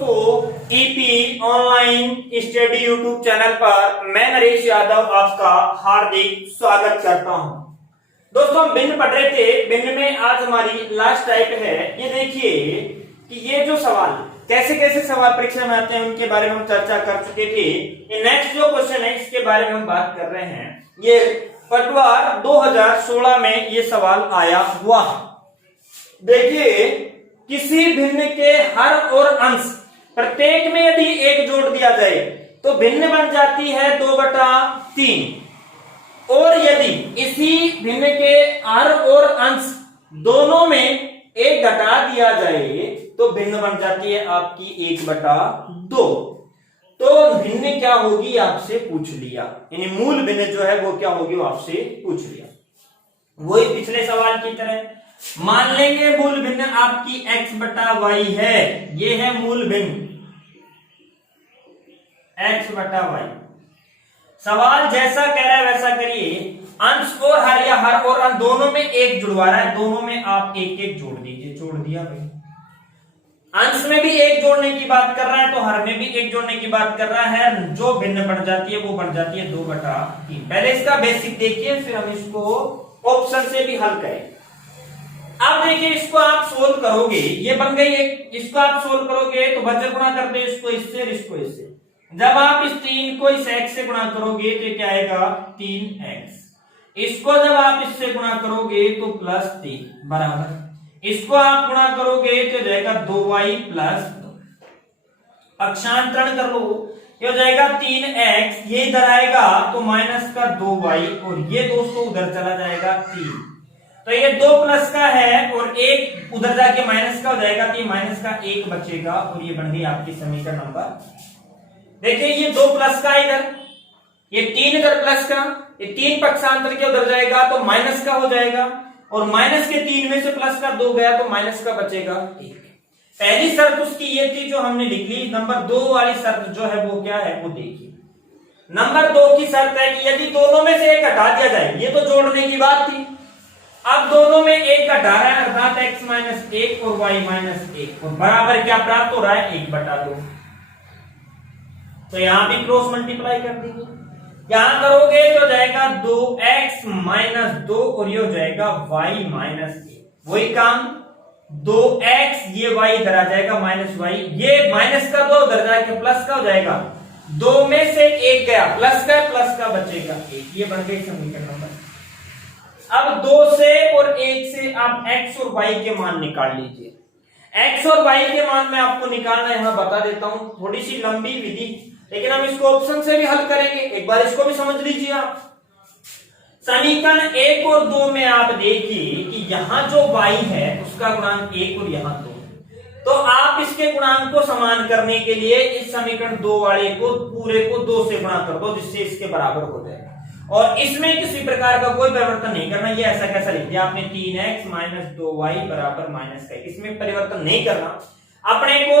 दोस्तों EP online study YouTube channel पर मैं नरेश यादव आपका हार्दिक स्वागत करता हूं। दोस्तों हम भिन्न पढ़ रहे थे, भिन्न में आज हमारी लास्ट टाइप है। ये देखिए कि ये जो सवाल कैसे कैसे सवाल परीक्षा में आते हैं उनके बारे में हम चर्चा कर चुके थे। ये नेक्स्ट जो क्वेश्चन है इसके बारे में हम बात कर रहे हैं। ये पटवार 2016 में ये सवाल आया हुआ। देखिए किसी भिन्न के हर और अंश प्रत्येक में यदि एक जोड़ दिया जाए तो भिन्न बन जाती है 2/3 और यदि इसी भिन्न के हर और अंश दोनों में एक घटा दिया जाए तो भिन्न बन जाती है आपकी 1/2। तो भिन्न क्या होगी आपसे पूछ लिया, यानी मूल भिन्न जो है वो क्या होगी वो आपसे पूछ लिया। वही पिछले सवाल की तरह मान लेंगे मूल भिन्न आपकी x/y है। ये है मूल भिन्न x/y। सवाल जैसा कह रहा है वैसा करिए। अंश और हर या हर और अंश दोनों में एक जुड़वा रहा है, दोनों में आप एक एक जोड़ दीजिए। जोड़ दिया भाई। अंश में भी एक जोड़ने की बात कर रहा है तो हर में भी एक जोड़ने की बात कर रहा है। जो भिन्न बन जाती है वो बन जाती है 2/3। पहले इसका बेसिक देखिए फिर हम इसको ऑप्शन से भी हल करें। अब देखिए इसको आप सोल्व करोगे, ये बन गई एक। इसको आप सोल्व करोगे तो बच्चे गुणा करते हैं इसको इससे और इसको इससे। जब आप इस 3 को इस x से गुणा करोगे तो क्या आएगा 3x। इसको जब आप इससे गुणा करोगे तो +3 बराबर। इसको आप गुणा करोगे तो जाएगा 2y + 2। पक्षांतरण कर लो, ये हो जाएगा 3x। ये इधर आएगा तो -2y और ये दोस्तों उधर चला जाएगा 3। तो ये 2 प्लस का है और 1 उधर जाके माइनस का हो जाएगा तो ये -1 बचेगा और ये बन गई आपकी समीकरण नंबर। देखिए ये 2 प्लस का इधर, ये 3 इधर प्लस का, ये 3 पक्षांतर के उधर जाएगा तो माइनस का हो जाएगा और माइनस के 3 में से प्लस का 2 गया तो माइनस का बचेगा 1। पहली शर्त उसकी ये थी जो हमने लिख ली। नंबर 2 वाली शर्त जो है वो क्या है वो देखिए। नंबर 2 की शर्त है कि यदि दोनों में से एक हटा दिया जाए, ये तो जोड़ने की बात थी। अब दोनों में एक घटा रहा है अर्थात x - 1 और y - 1 और बराबर क्या प्राप्त हो रहा है 1/2। तो यहां भी क्रॉस मल्टीप्लाई कर दीजिए। यहां करोगे तो जाएगा 2x - 2 और ये हो जाएगा y - 1। वही काम 2x, ये y इधर आ जाएगा -y, ये -2 उधर जाके प्लस का हो जाएगा। 2 में से 1 गया प्लस का बचेगा 1। ये बन गई समीकरण नंबर। अब 2 से और 1 से आप x और y के मान निकाल लीजिए। x और y के मान में आपको निकालना यहां बता देता हूं, थोड़ी सी लंबी विधि, लेकिन हम इसको ऑप्शन से भी हल करेंगे। एक बार इसको भी समझ लीजिए आप। समीकरण 1 और 2 में आप देखिए कि यहां जो y है उसका गुणांक 1 और यहां 2, तो आप इसके गुणांक को समान करने के लिए इस समीकरण 2 वाले को पूरे को 2 से गुणा कर दो जिससे इसके बराबर हो जाएगा। और इसमें किसी प्रकार का कोई परिवर्तन नहीं करना। ये ऐसा कैसा लिख दिया आपने 3x - 2y = -1। इसमें परिवर्तन नहीं करना, अपने को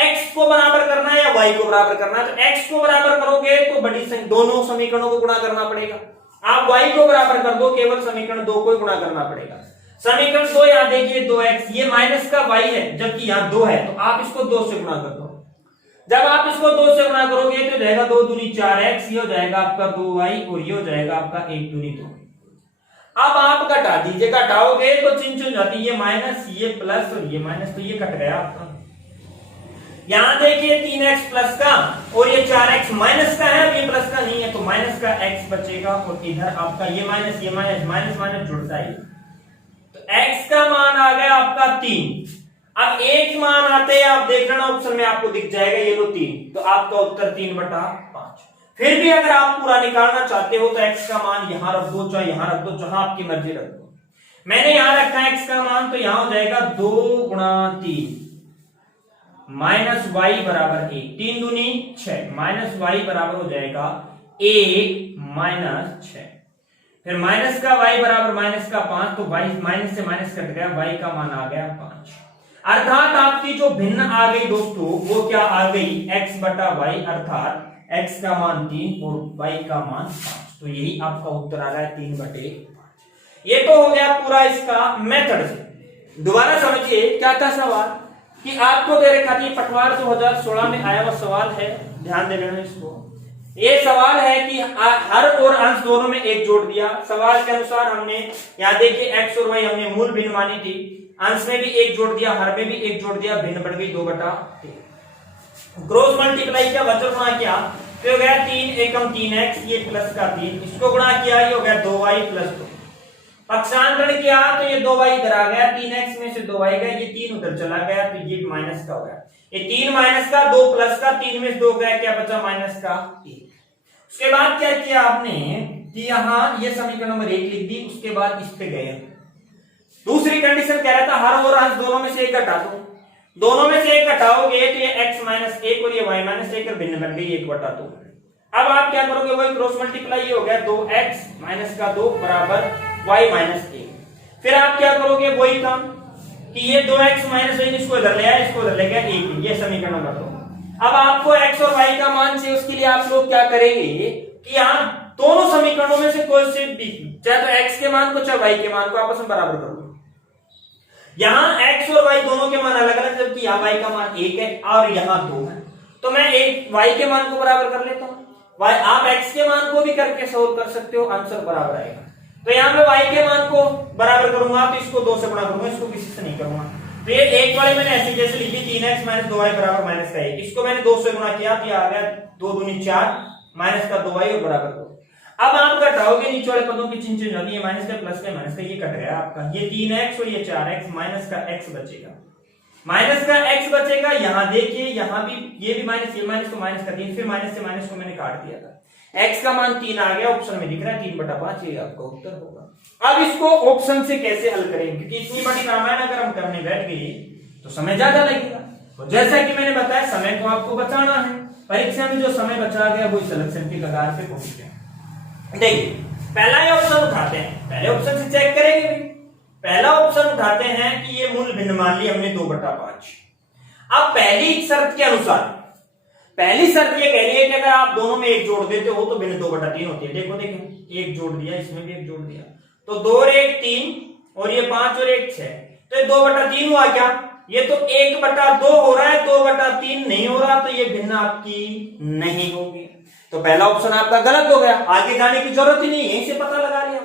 x को बराबर करना है या y को बराबर करना है। तो x को बराबर करोगे तो बड़ी दोनों समीकरणों को गुणा करना पड़ेगा। आप y को बराबर कर दो, केवल समीकरण 2 को गुणा करना पड़ेगा। समीकरण 2 यहां देखिए 2x, ये माइनस का y है जबकि यहां 2 है तो आप इसको 2 से गुणा कर दो। जब आप इसको 2 से गुणा करोगे तो जाएगा 2 दूनी 4x, ये हो जाएगा आपका 2y और ये हो जाएगा आपका 1 दूनी 2। अब आप घटा दीजिए, घटाओगे तो चिन्ह चेंज जाती है, ये माइनस ये प्लस और ये माइनस, तो ये कट गया आपका। यहां देखिए 3x प्लस का और ये 4x माइनस का है, ये प्लस का नहीं है तो माइनस का x बचेगा और इधर आपका ये माइनस माइनस जुड़ता है। तो x का मान आ गया आपका 3। अब एक मान आते हैं आप देख लेना ऑप्शन में आपको दिख जाएगा ये लो 3, तो आपका उत्तर 3/5। फिर भी अगर आप पूरा निकालना चाहते हो तो x का मान यहां रख दो, चाहे यहां रख दो, जहां आपकी मर्जी रख दो। मैंने यहां रखा है x का मान, तो यहां हो जाएगा 2 × 3 -y = 1। 3 दूनी 6 -y बराबर हो जाएगा 1 - 6। फिर माइनस का y बराबर -5, तो y माइनस से माइनस कट गया, y का मान आ गया 5। अर्थात आपकी जो भिन्न आ गई दोस्तों वो क्या आ गई x/y, अर्थात x का मान 3 और y का मान 5। तो यही आपका उत्तर आ रहा है 3/5। ये तो हो गया पूरा इसका मेथड से। दोबारा समझिए क्या था सवाल कि आपको दे रखा था पटवार 2016 में आया हुआ सवाल है, ध्यान दे लेना इसको। ये सवाल है कि हर और अंश दोनों में एक जोड़ दिया। सवाल के अनुसार हमने यहाँ देखिए x और y हमने मूल भिन्न मानी थी, अंश में भी एक जोड़ दिया, हर में भी एक जोड़ दिया, भिन्न बढ़ गई 2/3। क्रॉस मल्टीप्लाई किया, वजन गुणा किया तो हो गया 3 एकम 3x, ये प्लस का 3, इसको गुणा किया ये हो गया 2y प्लस 2। पक्षांतरण किया तो ये 2y इधर आ गया, 3x में से 2y गया, ये 3 उधर चला गया तो ये माइनस का हो गया। ये 3 माइनस का, 2 प्लस का, 3 में से 2 गया, क्या बचा माइनस का 1। उसके बाद क्या किया आपने कि यहां ये समीकरण नंबर 1 लिख दी, उसके बाद इस पे गए। दूसरी कंडीशन कह रहा था हर और अंश दोनों में से एक घटा दो, दोनों में से एक घटाओगे तो ये x माइनस 1 और ये y माइनस 1 और भिन्न बन गई 1/2। अब आप क्या करोगे, वही क्रॉस मल्टीप्लाई हो गया 2x माइनस का 2 बराबर y माइनस 1। फिर आप क्या करोगे, वही काम कि ये 2x माइनस 1 इसको इधर ले आया, इसको इधर ले गया 1, ये समीकरण नंबर 2। अब आपको x और y का मान चाहिए, उसके लिए आप लोग क्या करेंगे कि यहां दोनों समीकरणों में से कोई से भी, चाहे तो x के मान को चाहे y के मान को आपस में बराबर करो। यहां x और y दोनों के मान अलग अलग, जबकि यहां y का मान 1 है और यहां 2 है, तो मैं एक y के मान को बराबर कर लेता हूं। आप x के मान को भी करके सोल्व कर सकते हो, आंसर बराबर आएगा। तो यहां मैं y के मान को बराबर करूंगा तो इसको 2 से गुणा करूंगा, इसको किसी से नहीं करूंगा। तो ये एक वाले मैंने ऐसे जैसे लिखी 3x माइनस 2y बराबर माइनस का 1, इसको मैंने 2 से गुणा किया तो ये आ गया 2 दूनी 4 माइनस का 2y और बराबर 2। अब आप घटाओगे नीचे वाले पदों की चिन्ह होगी, ये माइनस का प्लस का माइनस का, ये कट गया आपका, ये 3x और ये 4x, माइनस का x बचेगा, माइनस का x बचेगा। यहां देखिए यहां भी ये भी माइनस, ये माइनस तो माइनस का 3, फिर माइनस से माइनस को मैंने काट दिया था, x का मान 3 आ गया, ऑप्शन में दिख रहा है 3/5, ये आपका उत्तर होगा। अब इसको ऑप्शन से कैसे हल करेंगे, क्योंकि इतनी बड़ी रामायण अगर हम करने बैठ गए तो समय ज्यादा लगेगा। तो जैसा कि मैंने बताया समय को आपको बचाना है, परीक्षा में जो समय बचा गया वो सिलेक्शन की कगार पे पहुंच गया। देखिए पहला ही ऑप्शन उठाते हैं, पहले ऑप्शन से चेक करेंगे भी। पहला ऑप्शन उठाते हैं कि ये मूल भिन्न मान ली हमने 2/5। अब पहली शर्त के अनुसार, पहली शर्त ये कह रही है कि अगर आप दोनों में एक जोड़ देते हो तो भिन्न 2/3 होती है। देखो देखो एक जोड़ दिया, इसमें भी एक जोड़ दिया, तो 2 और 1 3 और ये 5 और 1 6, तो ये 2/3 हुआ क्या, ये तो 1/2 हो रहा है, 2/3 नहीं हो रहा, तो ये भिन्न आपकी नहीं होगी। तो पहला ऑप्शन आपका गलत हो गया, आगे जाने की जरूरत ही नहीं, यहीं से पता लगा लिया।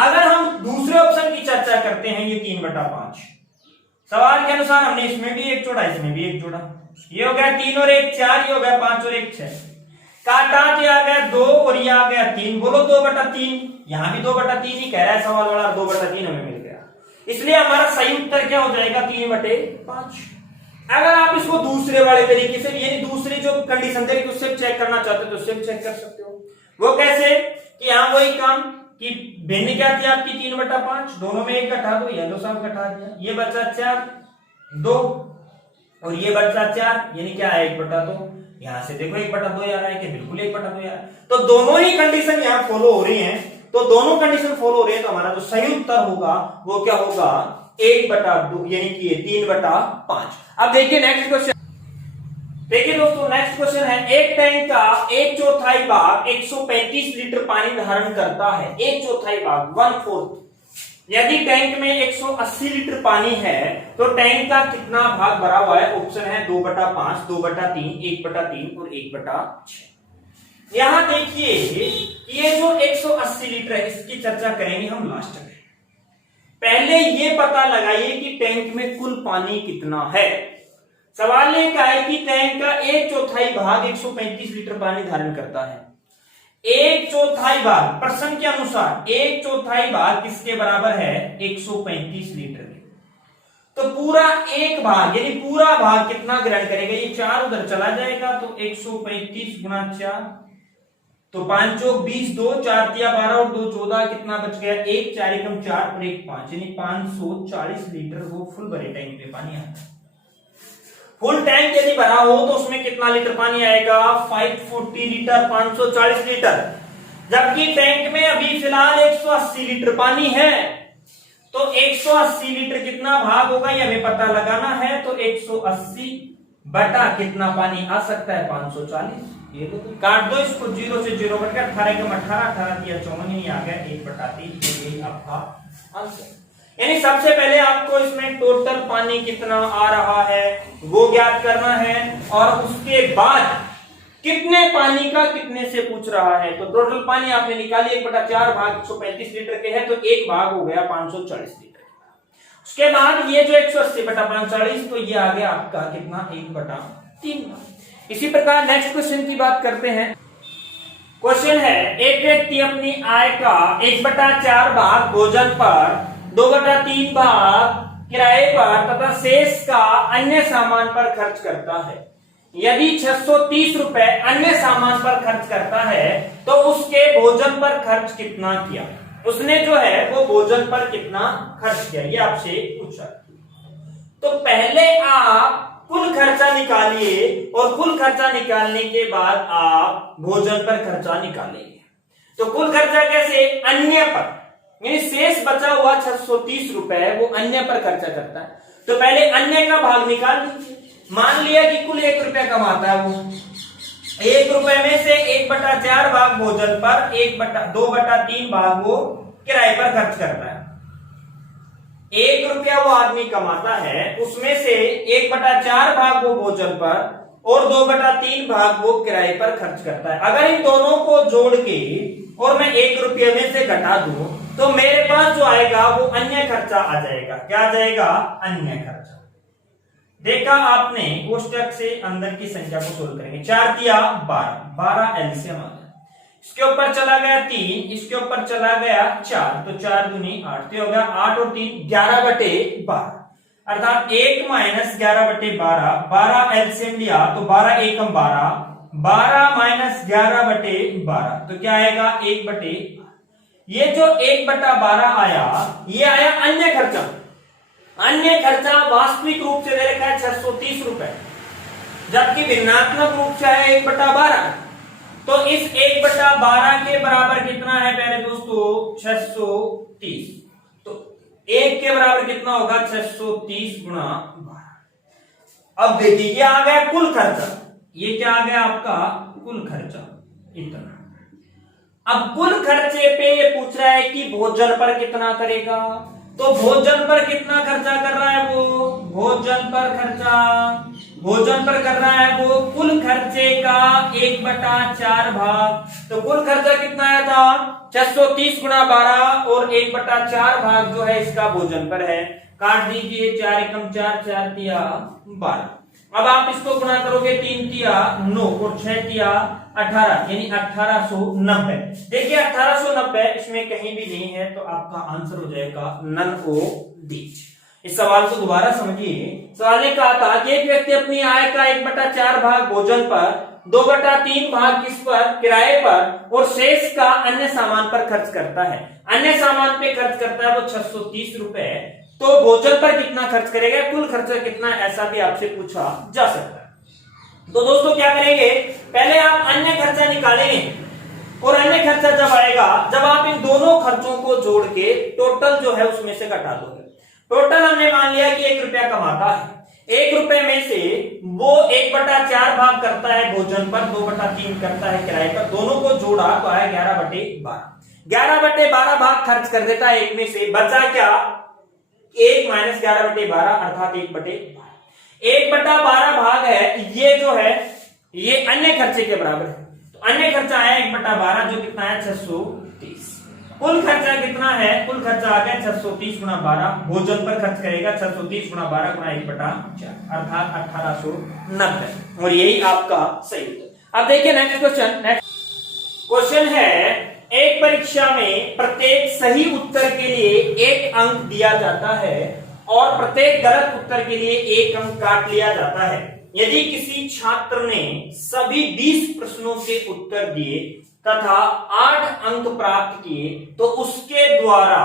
अगर हम दूसरे ऑप्शन की चर्चा करते हैं, ये 3/5, सवाल के अनुसार हमने इसमें भी एक जोड़ा, इसमें भी एक जोड़ा, ये हो गया 3 और 1 4, ये हो गया 5 और 1 6, काटा ये आ गया 2 और ये आ गया 3, बोलो 2/3, यहां भी 2/3 ही कह रहा है सवाल वाला, 2/3 हमें मिल गया, इसलिए हमारा सही उत्तर क्या हो जाएगा 3/5। अगर आप इसको दूसरे वाले तरीके से, यानी दूसरी जो कंडीशन दे रही उससे चेक करना चाहते हो तो उससे चेक कर सकते हो। वो कैसे कि यहां वही काम कि भिन्न क्या थी आपकी 3/5, दोनों में एक घटा दो, ये दो साथ घटा दिया, ये बचा 4 2 और ये बचा 4, यानी क्या है 1/2। यहां से देखो 1/2 आ रहा है कि बिल्कुल 1/2 आ रहा है, तो दोनों ही कंडीशन यहां फॉलो हो रही हैं। तो दोनों कंडीशन फॉलो हो रही है, तो हमारा जो सही उत्तर होगा वो क्या होगा 1/2, यानी कि 3/5। अब देखिए नेक्स्ट क्वेश्चन, देखिए दोस्तों नेक्स्ट क्वेश्चन है, एक टैंक का 1/4 भाग 135 लीटर पानी धारण करता है, 1/4 भाग 1/4। यदि टैंक में 180 लीटर पानी है तो टैंक का कितना भाग भरा हुआ है, ऑप्शन है 2/5, 2/3, 1/3 और 1/6। यहां देखिए ये जो 180 लीटर है इसकी चर्चा करेंगे हम लास्ट में। पहले ये पता लगाइए कि टैंक में कुल पानी कितना है। सवाल ये कहा है कि टैंक का 1/4 भाग 135 लीटर पानी धारण करता है। 1/4 भाग प्रश्न के अनुसार 1/4 भाग किसके बराबर है 135 लीटर के। तो पूरा एक भाग यानी पूरा भाग कितना ग्रहण करेगा, ये 4 उधर चला जाएगा तो 135 गुणा 4, तो 5 चौक 20, 2 4 तिया 12 और 2 14, कितना बच गया 1 4 एकम 4 और 1 5, यानी 540 लीटर वो फुल भरे टैंक में पानी आता है। फुल टैंक यदि भरा हो तो उसमें कितना लीटर पानी आएगा 540 लीटर, 540 लीटर। जबकि टैंक में अभी फिलहाल 180 लीटर पानी है, तो 180 लीटर कितना भाग होगा ये हमें पता लगाना है। तो 180 बटा कितना पानी आ सकता है 540, ये तो काट दो इसको, 0 से 0 कटकर 18 कम 18, 18 दिया 54, आ गया 1/3, यही आपका आंसर। यानी सबसे पहले आपको इसमें टोटल पानी कितना आ रहा है वो ज्ञात करना है, और उसके बाद कितने पानी का कितने से पूछ रहा है। तो टोटल पानी आपने निकाली 1/4 भाग 135 लीटर के है, तो एक भाग हो गया 540 लीटर। उसके बाद ये जो 180/540, तो ये आ गया आपका कितना 1/3। इसी प्रकार नेक्स्ट क्वेश्चन की बात करते हैं। क्वेश्चन है, एक व्यक्ति अपनी आय का 1/4 भाग भोजन पर, 2/3 भाग किराए पर तथा शेष का अन्य सामान पर खर्च करता है। यदि 630 रुपए अन्य सामान पर खर्च करता है तो उसके भोजन पर खर्च कितना किया। उसने जो है वो भोजन पर कितना खर्च किया, ये आपसे पूछा। तो पहले आप कुल खर्चा निकालिए, और कुल खर्चा निकालने के बाद आप भोजन पर खर्चा निकालेंगे। तो कुल खर्चा कैसे, अन्य पर, यानी शेष बचा हुआ 630 रुपए वो अन्य पर खर्चा करता है। तो पहले अन्य का भाग निकाल लीजिए। मान लिया कि कुल 1 रुपया कमाता है वो, 1 रुपए में से 1/4 भाग भोजन पर, 2/3 भाग वो किराए पर खर्च करता है। 1 रुपया वो आदमी कमाता है, उसमें से 1/4 भाग वो भोजन पर और 2/3 भाग वो किराए पर खर्च करता है। अगर इन दोनों को जोड़ के और मैं 1 रुपये में से घटा दूं तो मेरे पास जो आएगा वो अन्य खर्चा आ जाएगा। क्या आ जाएगा, अन्य खर्चा। देखा आपने, कोष्टक से अंदर की संख्या को सोल्व करेंगे। 4 दिया 12 एलसीएम आ गया। इसके ऊपर चला गया 3, इसके ऊपर चला गया 4, तो 4 दूनी 8, तो हो गया 8 और 3 11/12, अर्थात 1 - 11/12, 12 एलसीएम लिया तो 12 एकम 12, 12 - 11/12, तो क्या आएगा 1/12। ये जो 1/12 आया, ये आया अन्य खर्चा। अन्य खर्चा वास्तविक रूप से दे रखा है 630 रुपए, जबकि भिन्नात्मक रूप से है 1/12। तो इस 1/12 के बराबर कितना है पहले दोस्तों, 630। तो 1 के बराबर कितना होगा, 630 × 12। अब देखिए ये आ गया कुल खर्चा, ये क्या आ गया आपका कुल खर्चा, इतना। अब कुल खर्चे पे ये पूछ रहा है कि भोजन पर कितना करेगा। तो भोजन पर कितना खर्चा कर रहा है वो, भोजन पर कर रहा है वो कुल खर्चे का 1/4 भाग। तो कुल खर्चा कितना आया था, 630 × 12 और 1/4 भाग जो है इसका भोजन पर है। काट दीजिए, 4 एकम 4, 4 तिया 12। अब आप इसको गुणा करोगे, 3 तिया 9 और 6 तिया 18, यानी 1890। देखिए 1890 इसमें कहीं भी नहीं है, तो आपका आंसर हो जाएगा नन ऑफ दीज। इस सवाल को दोबारा समझिए। सवाल ने कहा था कि एक व्यक्ति अपनी आय का 1/4 भाग भोजन पर, 2/3 भाग किस पर, किराए पर, और शेष का अन्य सामान पर खर्च करता है। अन्य सामान पे खर्च करता है वो 630 रुपए। तो भोजन पर कितना खर्च करेगा, कुल खर्चा कितना, ऐसा भी आपसे पूछा जा सकता है। तो दोस्तों क्या करेंगे, पहले आप अन्य खर्चा निकालेंगे, और अन्य खर्चा जब आएगा, जब आप इन दोनों खर्चों को जोड़ के टोटल जो है उसमें से घटा दोगे। टोटल हमने मान लिया कि 1 रुपया कमाता है, 1 रुपए में से वो 1/4 भाग करता है भोजन पर, 2/3 करता है किराए पर, दोनों को जोड़ा तो आया 11/12। 11/12 भाग खर्च कर देता है एक में से, बचा क्या, 1 - 11/12 अर्थात 1/12। 1/12 भाग है, ये जो है ये अन्य खर्चे के बराबर है। तो अन्य खर्चा आया 1/12, जो कितना है 630। कुल खर्चा कितना है, कुल खर्चा आ गया 630 × 12, भोजन पर खर्च करेगा 630 × 12 × 1/4 अर्थात 1890, और यही आपका सही उत्तर। अब देखिए नेक्स्ट क्वेश्चन है, एक परीक्षा में प्रत्येक सही उत्तर के लिए 1 अंक दिया जाता है और प्रत्येक गलत उत्तर के लिए 1 अंक काट लिया जाता है। यदि किसी छात्र ने सभी 20 प्रश्नों के उत्तर दिए तथा 8 अंक प्राप्त किए तो उसके द्वारा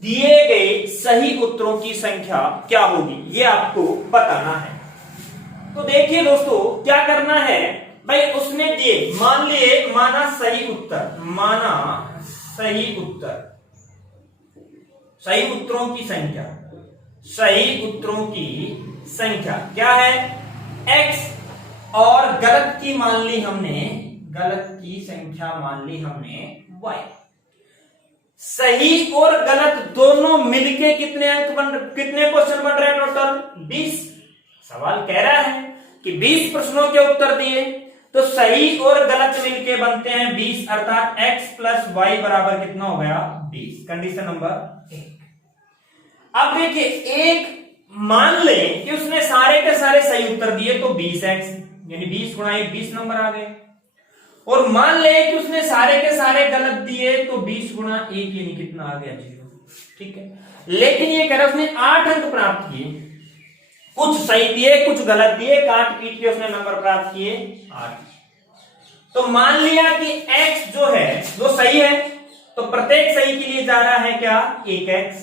दिए गए सही उत्तरों की संख्या क्या होगी, ये आपको बताना है। तो देखिए दोस्तों क्या करना है भाई, उसने दिए, माना सही उत्तरों की संख्या, सही उत्तरों की संख्या क्या है x, और गलत की मान ली हमने, गलत की संख्या मान ली हमने y। सही और गलत दोनों मिलके कितने क्वेश्चन बन रहे हैं टोटल 20। सवाल कह रहा है कि 20 प्रश्नों के उत्तर दिए तो सही और गलत मिलके बनते हैं 20, अर्थात x प्लस वाई बराबर कितना हो गया 20। Condition number 1। अब देखिए एक मान लें कि उसने सारे के सारे सही उत्तर दिए तो 20x यानी 20 गुणा 1 20 नंबर आ गए, और मान लें कि उसने सारे के सारे गलत दिए तो 20 गुणा 1 यानी कितना आ गया 0। ठीक है, लेकिन ये कह रहा है उसने 8 अंक प्राप्त किए, कुछ सही दिए कुछ गलत दिए, काट पीट के उसने नंबर प्राप्त किए 8। तो मान लिया कि x जो है वो सही है तो प्रत्येक सही के लिए जा रहा है क्या 1x,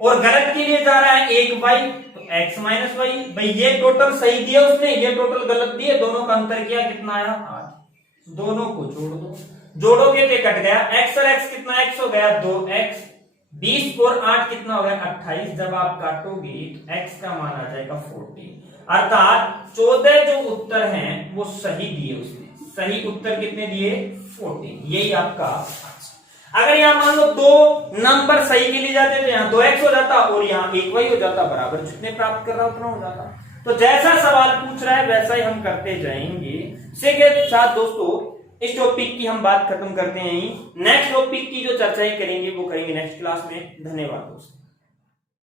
और गलत के लिए जा रहा है 1y, तो x माइनस वाई। भाई ये टोटल सही दिया उसने, ये टोटल गलत दिए, दोनों का अंतर किया कितना आया 8। दोनों को जोड़ दो, जोड़ोगे तो कट गया x और x कितना x हो गया 2x, 20 और 8 कितना हो गया 28। जब आप काटोगे तो x का मान आ जाएगा 40, अर्थात 14 जो उत्तर हैं वो सही दिए उसने। सही उत्तर कितने दिए 14, यही आपका। अगर यहां मान लो 2 नंबर सही के लिए जाते तो यहां 2x हो जाता और यहां 1y हो जाता, बराबर जितने प्राप्त कर रहा उतना हो जाता। तो जैसा सवाल पूछ रहा है वैसा ही हम करते जाएंगे। इसी के साथ दोस्तों इस टॉपिक की हम बात खत्म करते हैं। नेक्स्ट टॉपिक की जो चर्चा करेंगे वो करेंगे नेक्स्ट क्लास में। धन्यवाद दोस्तों।